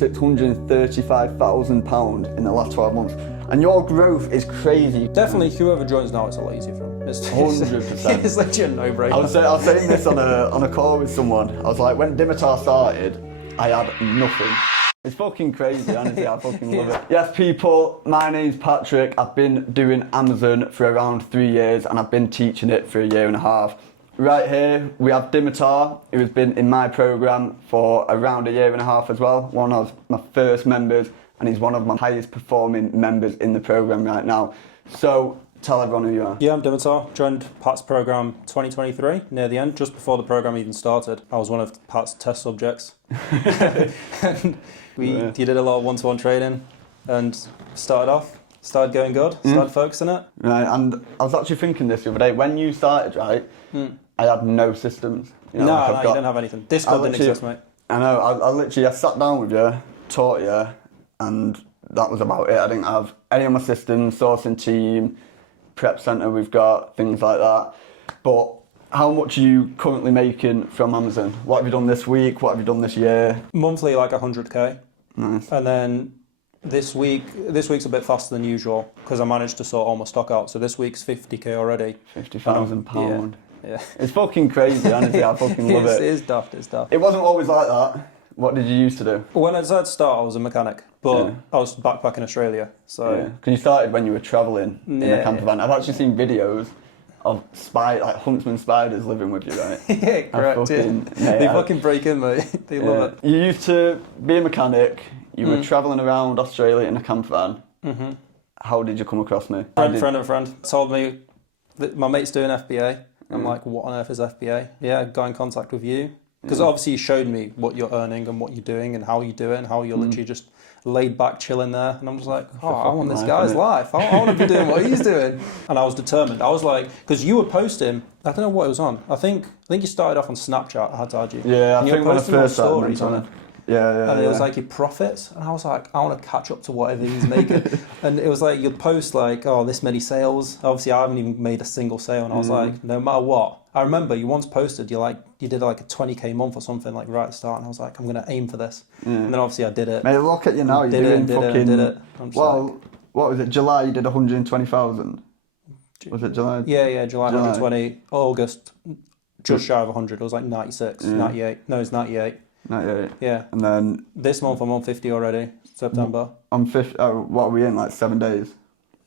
£635,000 in the last 12 months. And your growth is crazy. Definitely, whoever joins now, it's a lot easier for them. It's 100%. It's literally a no-brainer. I was saying this on a call with someone. I was like, when Dimitar started, I had nothing. It's fucking crazy, honestly, I fucking love it. Yes, people, my name's Patrick. I've been doing Amazon for around 3 years and I've been teaching it for 1.5 years. Right here, we have Dimitar, who has been in my program for around 1.5 years as well. One of my first members, and he's one of my highest performing members in the program right now. So, tell everyone who you are. Yeah, I'm Dimitar. Joined Pat's program 2023, near the end, just before the program even started. I was one of Pat's test subjects. And you did a lot of one-to-one training and started going good, started focusing it. Right, and I was actually thinking this the other day, when you started, right, I had no systems. You know, No, like you didn't have anything. Discord didn't exist, mate. I know, I sat down with you, taught you, and that was about it. I didn't have any of my systems, sourcing team, prep centre we've got, things like that. But how much are you currently making from Amazon? What have you done this week? What have you done this year? Monthly, like 100k. Nice. And then this week's a bit faster than usual because I managed to sort all my stock out. So this week's 50k already. £50,000. Yeah. It's fucking crazy, honestly. I fucking love it. It is daft, it's daft. It wasn't always like that. What did you used to do? When I decided to start, I was a mechanic, but I was backpacking in Australia. So Because you started when you were travelling in a camper van. I've actually seen videos of huntsman spiders living with you, right? Yeah, correct. They fucking break in, mate. They love it. You used to be a mechanic. You were travelling around Australia in a camper van. Mm-hmm. How did you come across me? Friend of a friend told me that my mate's doing FBA. I'm like, what on earth is FBA? Yeah, got in contact with you. Because obviously you showed me what you're earning and what you're doing and how you do it and how you're literally just laid back chilling there. And I'm just like, I want this guy's life. I want to be doing what he's doing. And I was determined. I was like, because you were posting, I don't know what it was on. I think you started off on Snapchat, I had to add you. Yeah, and I think when I first started on it. Yeah. And it was like your profits, and I was like, I want to catch up to whatever he's making. And it was like you'd post like, oh, this many sales. Obviously, I haven't even made a single sale, and I was like, no matter what. I remember you once posted, you did like a 20k month or something like right at the start, and I was like, I'm gonna aim for this. And then obviously I did it. Mate, look at you now. You're doing fucking. Did it. Well, what was it? July you did 120,000. Was it July? Yeah, July 120. August, just shy of 100. It was like 96, 98. No, it's 98. 98. Yeah. And then this month I'm on 50 already. September. I'm 50. What are we in? Like 7 days.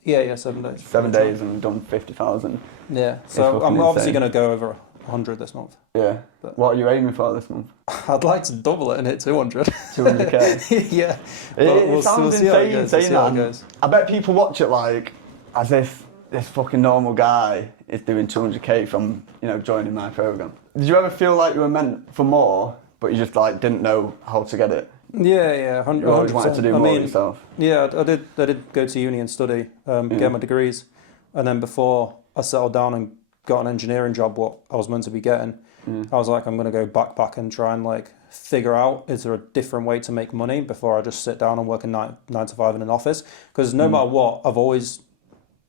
Yeah, 7 days. 7 days and we've done 50,000. Yeah. So I'm obviously going to go over 100 this month. Yeah. But what are you aiming for this month? I'd like to double it and hit 200. 200k. Yeah. It sounds insane saying that. I bet people watch it like as if this fucking normal guy is doing 200k from joining my program. Did you ever feel like you were meant for more, but you just like didn't know how to get it? Yeah, 100%. You always wanted to do more yourself. Yeah, I did go to uni and study, get my degrees, and then before I settled down and got an engineering job, what I was meant to be getting, I was like, I'm going to go backpack and try and like figure out, is there a different way to make money before I just sit down and work a 9 to 5 in an office? Because no matter what, I've always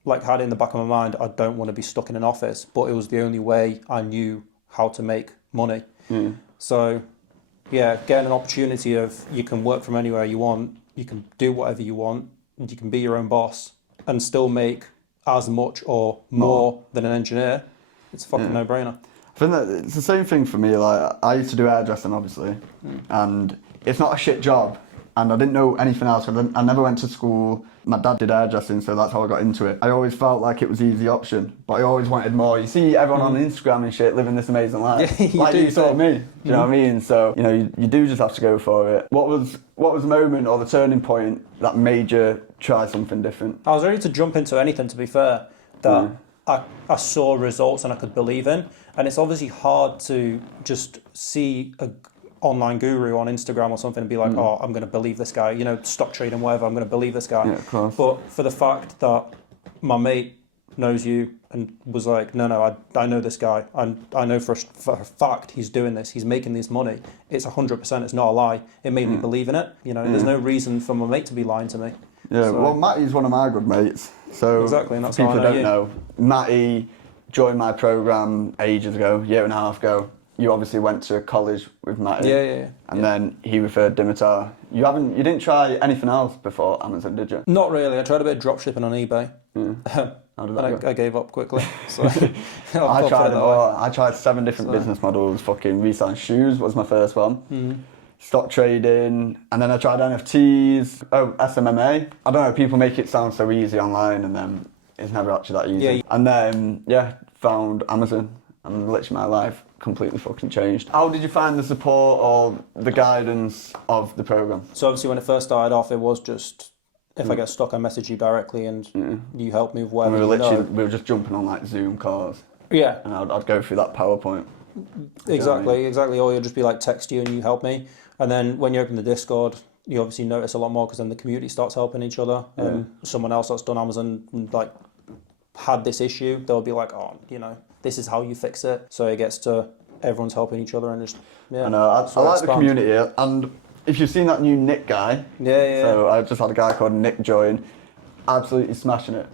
like had it in the back of my mind, I don't want to be stuck in an office, but it was the only way I knew how to make money. So yeah, getting an opportunity of you can work from anywhere you want, you can do whatever you want, and you can be your own boss and still make as much or more than an engineer. It's a fucking no-brainer. I think that it's the same thing for me. Like I used to do hairdressing, obviously, and it's not a shit job. And I didn't know anything else. I never went to school. My dad did hairdressing, so that's how I got into it. I always felt like it was the easy option, but I always wanted more. You see everyone on Instagram and shit living this amazing life. Yeah, you saw me. Do you know what I mean? So, you do just have to go for it. What was the moment or the turning point that made you try something different? I was ready to jump into anything, to be fair, that I saw results and I could believe in. And it's obviously hard to just see a online guru on Instagram or something and be like, oh, I'm going to believe this guy, stock trading, whatever, I'm going to believe this guy. Yeah, of course. But for the fact that my mate knows you and was like, no, I know this guy. I know for a fact he's doing this. He's making this money. It's 100%. It's not a lie. It made me believe in it. There's no reason for my mate to be lying to me. Yeah, well, Matty's one of my good mates. So exactly, and that's people how I know don't know, Matty joined my program ages ago, 1.5 years ago. you obviously went to college with Matty. Yeah. And then he referred Dimitar. You didn't try anything else before Amazon, did you? Not really. I tried a bit of drop shipping on eBay. How did that go? I gave up quickly. So I tried them all. I tried 7 different business models. Fucking reselling shoes was my first one. Stock trading, and then I tried NFTs. Oh, SMMA. I don't know. People make it sound so easy online, and then it's never actually that easy. And then found Amazon, and literally my life completely fucking changed. How did you find the support or the guidance of the program? So obviously when it first started off, it was just, if I get stuck, I message you directly and you help me with whatever We were just jumping on like Zoom calls. Yeah. And I'd go through that PowerPoint. Exactly. Or you'll just be like, text you and you help me. And then when you open the Discord, you obviously notice a lot more because then the community starts helping each other. Someone else that's done Amazon and like had this issue, they'll be like, oh, this is how you fix it. So it gets to everyone's helping each other and just, I know, I like the community, and if you've seen that new Nick guy, so I just had a guy called Nick join, absolutely smashing it.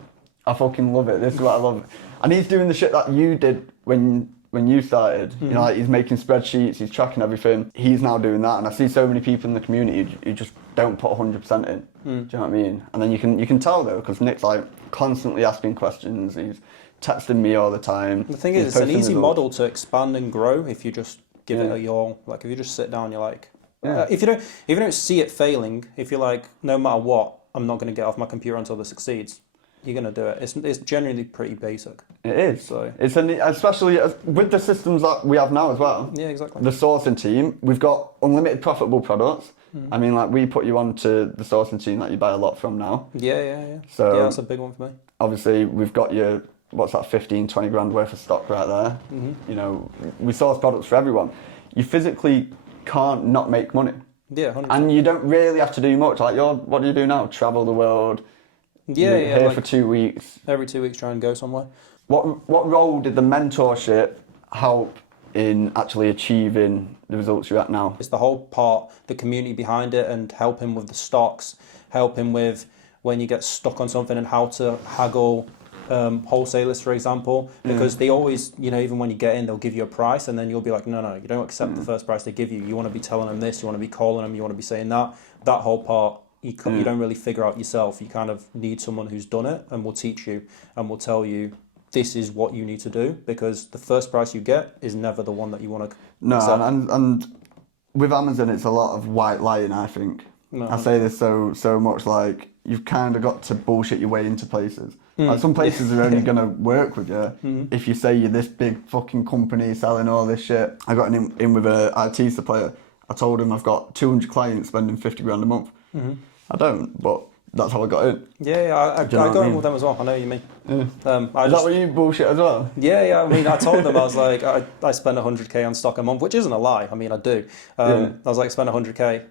I fucking love it. This is what I love. And he's doing the shit that you did when you started. Like he's making spreadsheets, he's tracking everything. He's now doing that, and I see so many people in the community who just don't put 100% in. Do you know what I mean? And then you can tell though, because Nick's like constantly asking questions. He's texting me all the time. The thing is, it's an easy model to expand and grow if you just give it a your. Like if you just sit down, you're like, if you don't see it failing, if you're like, no matter what, I'm not going to get off my computer until this succeeds. You're going to do it. It's generally pretty basic. It is. So especially with the systems that we have now as well. Yeah, exactly. The sourcing team, we've got unlimited profitable products. I mean, like we put you onto the sourcing team that you buy a lot from now. Yeah. So yeah, that's a big one for me. Obviously, we've got your, what's that, 15, 20 grand worth of stock right there. We source products for everyone. You physically can't not make money. Yeah, 100%. And you don't really have to do much. Like what do you do now? Travel the world. Yeah, here for 2 weeks. Every 2 weeks, try and go somewhere. What role did the mentorship help in actually achieving the results you're at now? It's the whole part, the community behind it, and help him with the stocks, help him with when you get stuck on something and how to haggle wholesalers, for example, because they always, even when you get in, they'll give you a price, and then you'll be like, no, you don't accept the first price they give you. You want to be telling them this, you want to be calling them, you want to be saying that. That whole part, you don't really figure out yourself. You kind of need someone who's done it and will teach you and will tell you this is what you need to do, because the first price you get is never the one that you want to accept. And with Amazon, it's a lot of white lying, I think. I say this so much, like you've kind of got to bullshit your way into places. Like some places are only going to work with you if you say you're this big fucking company selling all this shit. I got in with a IT supplier. I told him I've got 200 clients spending 50 grand a month. I don't, but that's how I got in. I got in with them as well. I know what you mean. Is that what you bullshit as well? Yeah. I mean, I told them, I was like, I spend 100k on stock a month, which isn't a lie. I mean, I do. I was like, spend 100k.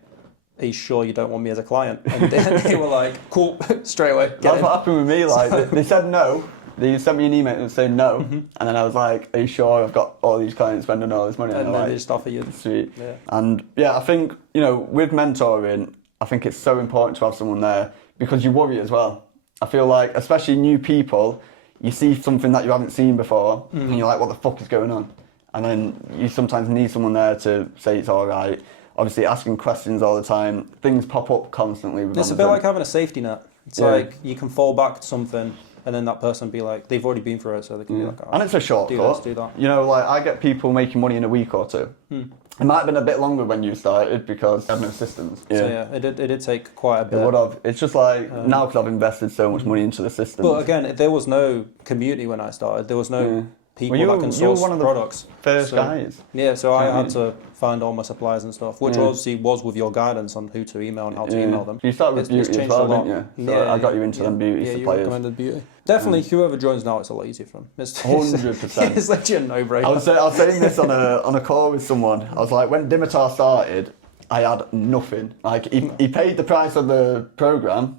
Are you sure you don't want me as a client? And they were like, cool, straight away. That's what happened with me. Like they said no. They sent me an email saying no, and then I was like, "Are you sure I've got all these clients spending all this money?" And then they just offer you. Sweet. Yeah. And I think with mentoring, I think it's so important to have someone there because you worry as well. I feel like, especially new people, you see something that you haven't seen before, and you're like, "What the fuck is going on?" And then you sometimes need someone there to say it's all right. Obviously, asking questions all the time. Things pop up constantly. It's a bit like having a safety net. It's like you can fall back to something, and then that person be like, they've already been through it, so they can be like, oh, and it's a shortcut. Do that. Like I get people making money in a week or two. It might have been a bit longer when you started because I had no systems. So it did take quite a bit. It would have. It's just like now because I've invested so much money into the system. But again, there was no community when I started. There was no people that can source one of the products. First guys. Yeah, so I had to find all my suppliers and stuff, which obviously was with your guidance on who to email and how to email them. You started with beauty as well, didn't you? So I got you into them beauty suppliers. You recommended beauty. Definitely, whoever joins now, it's a lot easier for them. 100%. It's literally a no-brainer. I was saying this on a call with someone. I was like, when Dimitar started, I had nothing. Like he paid the price of the program,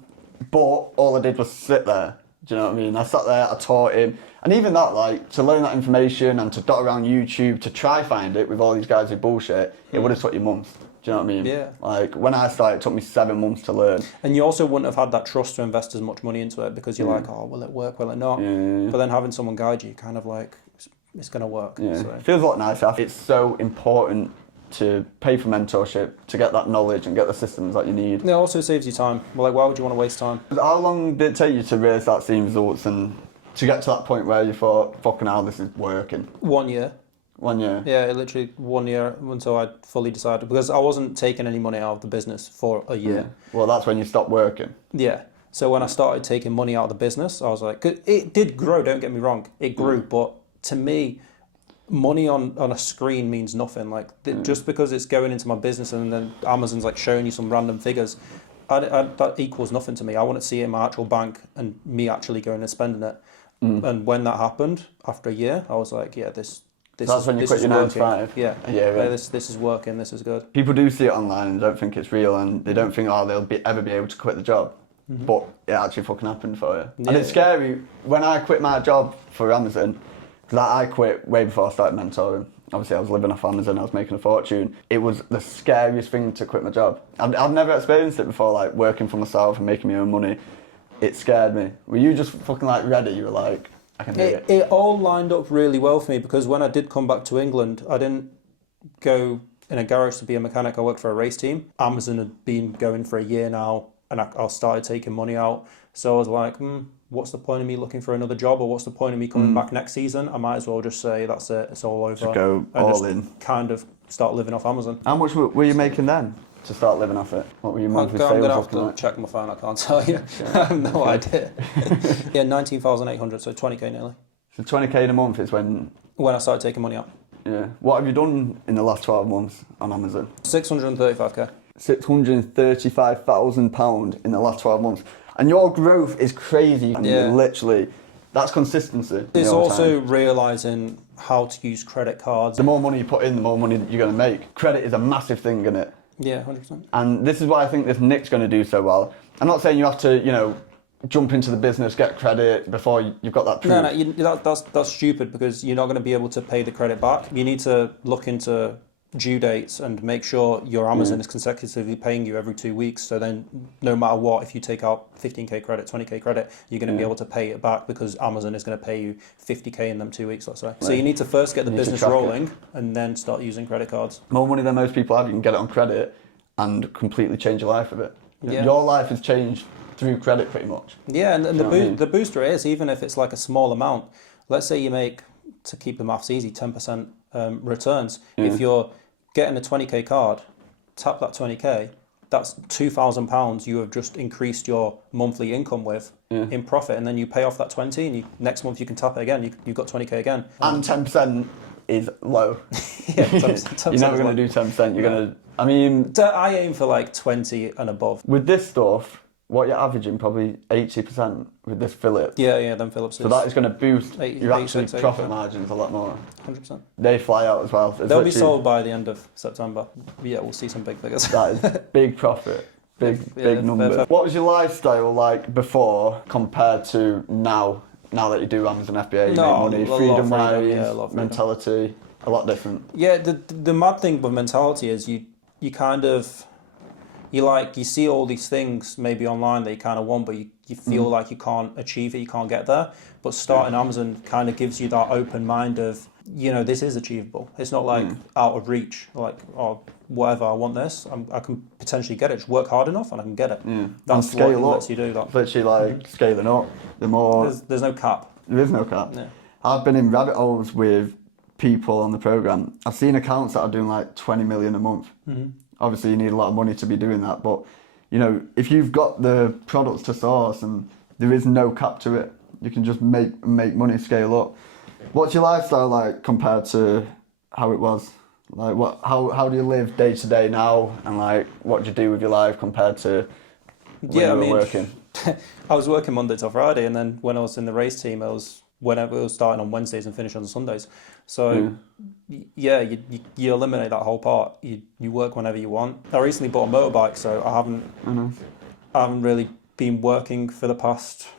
but all I did was sit there. Do you know what I mean? I sat there, I taught him. And even that, like, to learn that information and to dot around YouTube, to try find it with all these guys who bullshit, it would have took you months. Do you know what I mean? Yeah. Like, when I started, it took me 7 months to learn. And you also wouldn't have had that trust to invest as much money into it because you're like, oh, will it work, will it not? Yeah. But then having someone guide you, kind of like, it's going to work. Yeah, So. it feels a lot nicer. It's so important to pay for mentorship, to get that knowledge and get the systems that you need. It also saves you time. Like, why would you want to waste time? How long did it take you to really start seeing results and to get to that point where you thought, fucking hell, this is working? 1 year. 1 year? Yeah, literally 1 year until I fully decided, because I wasn't taking any money out of the business for a year. Yeah. Well, that's when you stopped working. Yeah. So when I started taking money out of the business, I was like, 'cause it did grow, don't get me wrong. It grew, but to me, money on a screen means nothing. Like, just because it's going into my business and then Amazon's like showing you some random figures, that equals nothing to me. I want to see it in my actual bank and me actually going and spending it. And when that happened, after a year, I was like, yeah, this That's when you quit your 9 to 5? Yeah. Yeah, right. This is working, this is good. People do see it online and don't think it's real, and they don't think, oh, they'll ever be able to quit the job. But it actually fucking happened for you. Yeah. And it's scary. When I quit my job for Amazon, because I quit way before I started mentoring. Obviously, I was living off Amazon, I was making a fortune. It was the scariest thing to quit my job. I've never experienced it before, like working for myself and making my own money. It scared me. Were you just fucking like ready? You were like, I can do it. It all lined up really well for me, because when I did come back to England, I didn't go in a garage to be a mechanic. I worked for a race team. Amazon had been going for a year now, and I started taking money out. So I was like, what's the point of me looking for another job, or what's the point of me coming back next season? I might as well just say, that's it, it's all over. Just go and all just in. kind of start living off Amazon. How much were you making then to start living off it? What were your monthly sales I'm going to have looking to like? check my phone, I can't tell you. I have no idea. Yeah, 19,800, so 20k nearly. So 20k in a month is when I started taking money out. Yeah. What have you done in the last 12 months on Amazon? 635k. £635,000 in the last 12 months. And your growth is crazy. And literally, that's consistency. It's also realising how to use credit cards. The more money you put in, the more money you're going to make. Credit is a massive thing, isn't it? Yeah, 100%. And this is why I think this Nick's going to do so well. I'm not saying you have to, jump into the business, get credit before you've got that proof. No, that's stupid, because you're not going to be able to pay the credit back. You need to look into due dates and make sure your Amazon is consecutively paying you every 2 weeks. So then no matter what, if you take out 15k credit, 20k credit, you're going to be able to pay it back, because Amazon is going to pay you 50k in them 2 weeks, let's say. Right. So you need to first get the business rolling and then start using credit cards. More money than most people have, you can get it on credit and completely change your life with it. Yeah. Your life has changed through credit pretty much. Yeah, and the booster is, even if it's like a small amount, let's say you make, to keep the maths easy, 10% returns. If you're getting a 20k card, tap that 20k, that's £2,000 you have just increased your monthly income with in profit, and then you pay off that 20, and next month you can tap it again, you've got 20k again. And 10% is low. Yeah, 10% You're never going to do 10%, you're going to, I aim for like 20 and above. With this stuff, what you're averaging, probably 80% with this Philip. Yeah, them Philips. So that is going to boost your actual profit margins a lot more. 100%. They fly out as well. They'll be sold by the end of September. Yeah, we'll see some big figures. That is big profit. Big number. What was your lifestyle like before compared to now? Now that you do Amazon FBA, you make money, freedom-wise, mentality, a lot different. Yeah, the mad thing with mentality is you kind of... You see all these things maybe online that you kind of want, but you feel like you can't achieve it, you can't get there. But starting Amazon kind of gives you that open mind of, this is achievable. It's not like out of reach, like, oh, whatever, I want this, I can potentially get it. Just work hard enough and I can get it. That's what lets you do that. It's literally like scaling up. The more there's no cap. There is no cap. Yeah. I've been in rabbit holes with people on the program. I've seen accounts that are doing like 20 million a month. Obviously, you need a lot of money to be doing that, but if you've got the products to source and there is no cap to it, you can just make money, scale up. What's your lifestyle like compared to how it was? Like, how do you live day to day now, and like what do you do with your life compared to when you were working? I was working Monday to Friday, and then when I was in the race team, I was starting on Wednesdays and finish on Sundays. So you eliminate that whole part. You work whenever you want. I recently bought a motorbike, so I haven't really been working for the past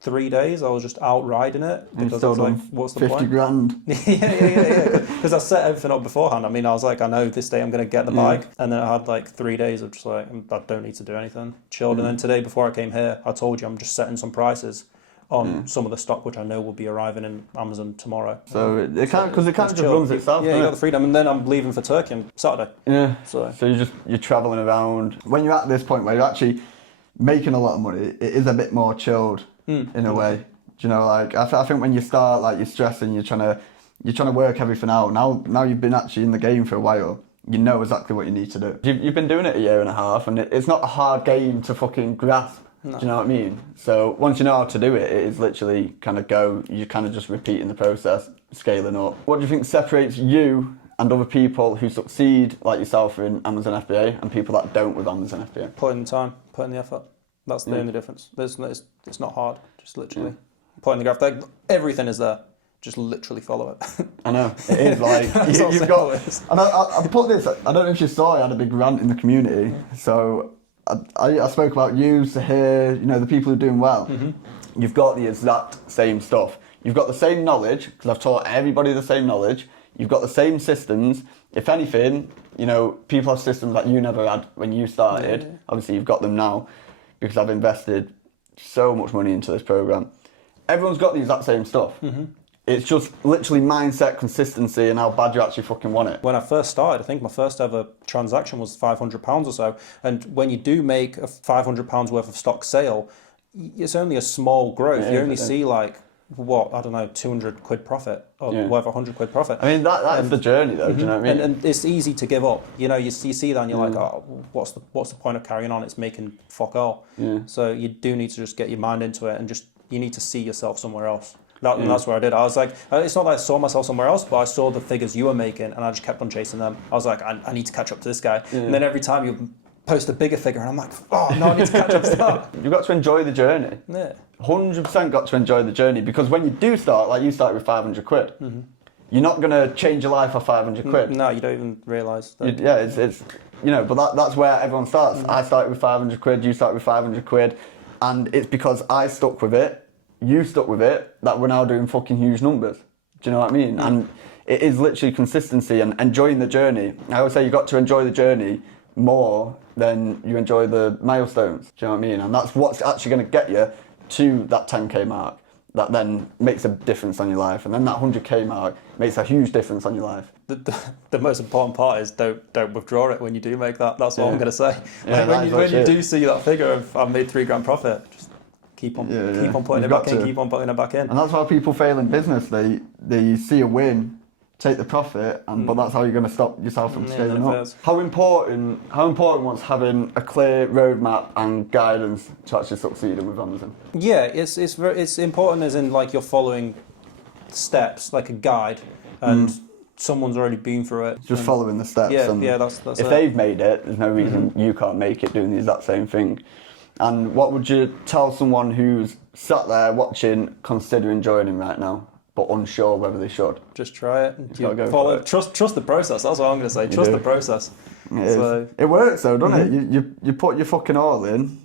3 days. I was just out riding it because I was like, what's the 50 point? grand. Yeah. Because I set everything up beforehand. I was like, I know this day I'm going to get the bike, and then I had like 3 days of just like, I don't need to do anything, chilled. And then today, before I came here, I told you I'm just setting some prices. on some of the stock which I know will be arriving in Amazon tomorrow. So it kind of just chill. runs itself. Yeah, you got the freedom, and then I'm leaving for Turkey on Saturday. Yeah. So you're traveling around. When you're at this point where you're actually making a lot of money, it is a bit more chilled in a way. Do you know, like I think when you start, like you're stressing, you're trying to work everything out. Now you've been actually in the game for a while. You know exactly what you need to do. You've been doing it a year and a half, and it's not a hard game to fucking grasp. No. Do you know what I mean? So once you know how to do it, it is literally kind of go. You're kind of just repeating the process, scaling up. What do you think separates you and other people who succeed, like yourself, in Amazon FBA, and people that don't with Amazon FBA? Putting the time, putting the effort. That's the only difference. It's not hard. Just literally putting the graph. Everything is there. Just literally follow it. I know, it is like, you've got, and I put this, I don't know if you saw, I had a big rant in the community, so I spoke about you, Sahir, you know, the people who are doing well. You've got the exact same stuff. You've got the same knowledge, because I've taught everybody the same knowledge. You've got the same systems. If anything, you know, people have systems that you never had when you started. Yeah. Obviously, you've got them now, because I've invested so much money into this program. Everyone's got the exact same stuff. It's just literally mindset, consistency, and how bad you actually fucking want it. When I first started, I think my first ever transaction was £500 or so. And when you do make a £500 worth of stock sale, it's only a small growth. You only see like, what, I don't know, 200 quid profit or whatever, 100 quid profit. I mean, that is the journey though, do you know what I mean? And it's easy to give up. You know, you see that and you're like, oh, what's the point of carrying on? It's making fuck all. So you do need to just get your mind into it and just, you need to see yourself somewhere else. And that's where I did. I was like, it's not that I saw myself somewhere else, but I saw the figures you were making and I just kept on chasing them. I was like, I need to catch up to this guy. And then every time you post a bigger figure and I'm like, oh no, I need to catch up to that. You've got to enjoy the journey. Yeah. 100% got to enjoy the journey, because when you do start, like you started with 500 quid, you're not going to change your life for 500 quid. No, you don't even realise that. It's you know, but that's where everyone starts. I started with 500 quid, you started with 500 quid, and it's because I stuck with it, you stuck with it, that we're now doing fucking huge numbers. Do you know what I mean? And it is literally consistency and enjoying the journey. I always say you've got to enjoy the journey more than you enjoy the milestones. Do you know what I mean? And that's what's actually going to get you to that 10k mark. That then makes a difference on your life. And then that 100k mark makes a huge difference on your life. The most important part is don't withdraw it when you do make that. That's all I'm going to say. Yeah, when you do see that figure of I've made £3 profit, just keep on putting it back in, keep on putting it back in. And that's how people fail in business. They see a win, take the profit, but that's how you're going to stop yourself from scaling up. How important was having a clear roadmap and guidance to actually succeeding with Amazon? Yeah, it's important as in like you're following steps, like a guide, and someone's already been through it. Just following the steps. Yeah, that's if they've made it, there's no reason you can't make it doing the exact same thing. And what would you tell someone who's sat there watching, considering joining right now, but unsure whether they should? Just try it. Trust the process. That's what I'm going to say. Trust the process. It works though, doesn't it? You put your fucking all in.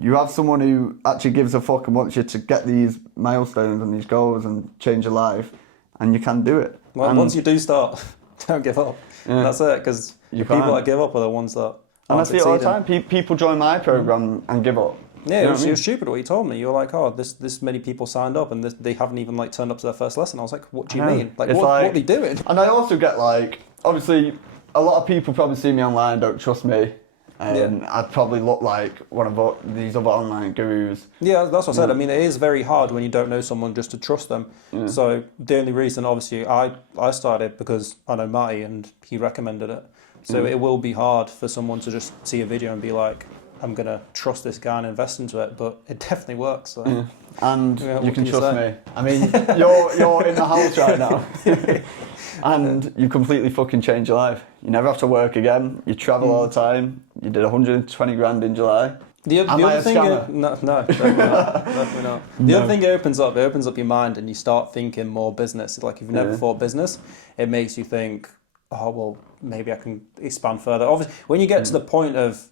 You have someone who actually gives a fuck and wants you to get these milestones and these goals and change your life, and you can do it. Well, once you do start, don't give up. That's it, because the people that give up are the ones that and I see it all the time. People join my program and give up. Yeah, it was stupid what you told me. You were like, oh, this many people signed up and they haven't even like turned up to their first lesson. I was like, what do you mean? Like, what are they doing? And I also get like, obviously, a lot of people probably see me online, don't trust me. And I'd probably look like one of these other online gurus. Yeah, that's what I said. I mean, it is very hard when you don't know someone just to trust them. So the only reason, obviously, I started because I know Matty and he recommended it. So it will be hard for someone to just see a video and be like, I'm going to trust this guy and invest into it, but it definitely works. So. And you can trust me. I mean, you're in the house right now. And you completely fucking change your life. You never have to work again. You travel all the time. You did 120 grand in July. The other thing, no, definitely not. Definitely not. The other thing it opens up your mind and you start thinking more business. Like if you've never thought business, it makes you think, oh, well, maybe I can expand further. Obviously, when you get to the point of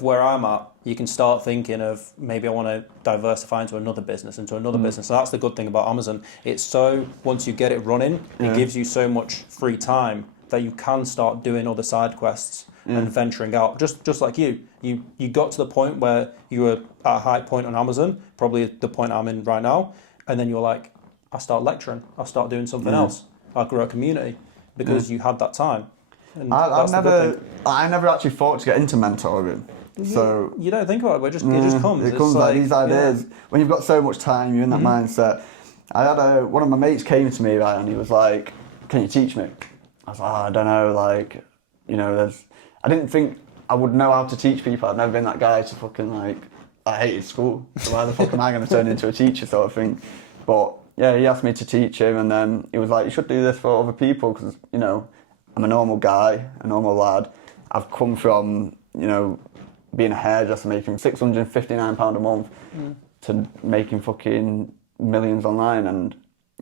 where I'm at, you can start thinking of maybe I want to diversify into another business, So that's the good thing about Amazon. It's so, once you get it running, it gives you so much free time that you can start doing other side quests and venturing out. Just like you got to the point where you were at a high point on Amazon, probably the point I'm in right now, and then you're like, I start lecturing, I start doing something else, I grow a community because you had that time. And I never actually thought to get into mentoring. So you don't think about it, but it just comes. It comes like these ideas. When you've got so much time, you're in that mindset. I had one of my mates came to me, right, and he was like, "Can you teach me?" I was like, I don't know, like, I didn't think I would know how to teach people. I've never been that guy to fucking like, I hated school, so why the fuck am I going to turn into a teacher sort of thing? But yeah, he asked me to teach him, and then he was like, you should do this for other people, because, I'm a normal guy, a normal lad. I've come from, being a hairdresser making £659 a month to making fucking millions online, and,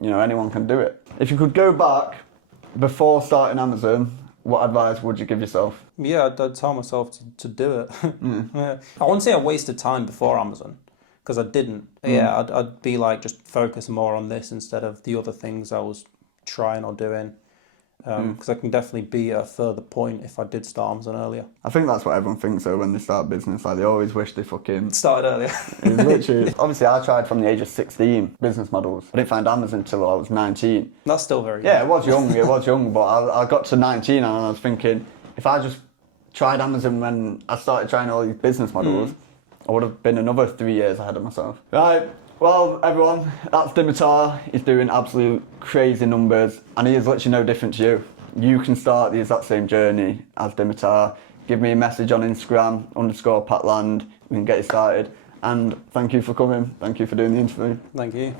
anyone can do it. If you could go back before starting Amazon, what advice would you give yourself? Yeah, I'd tell myself to do it. Yeah. I wouldn't say I wasted time before Amazon, because I didn't. Yeah, I'd be like, just focus more on this instead of the other things I was trying or doing. Because I can definitely be at a further point if I did start Amazon earlier. I think that's what everyone thinks though when they start business. Like, they always wish they fucking started earlier. It's literally. Obviously, I tried from the age of 16 business models. I didn't find Amazon until I was 19. That's still very young. Yeah, it was young, but I got to 19 and I was thinking, if I just tried Amazon when I started trying all these business models, I would have been another 3 years ahead of myself. Right. Well, everyone, that's Dimitar. He's doing absolute crazy numbers, and he is literally no different to you. You can start the exact same journey as Dimitar. Give me a message on Instagram, _Patland. We can get you started. And thank you for coming. Thank you for doing the interview. Thank you.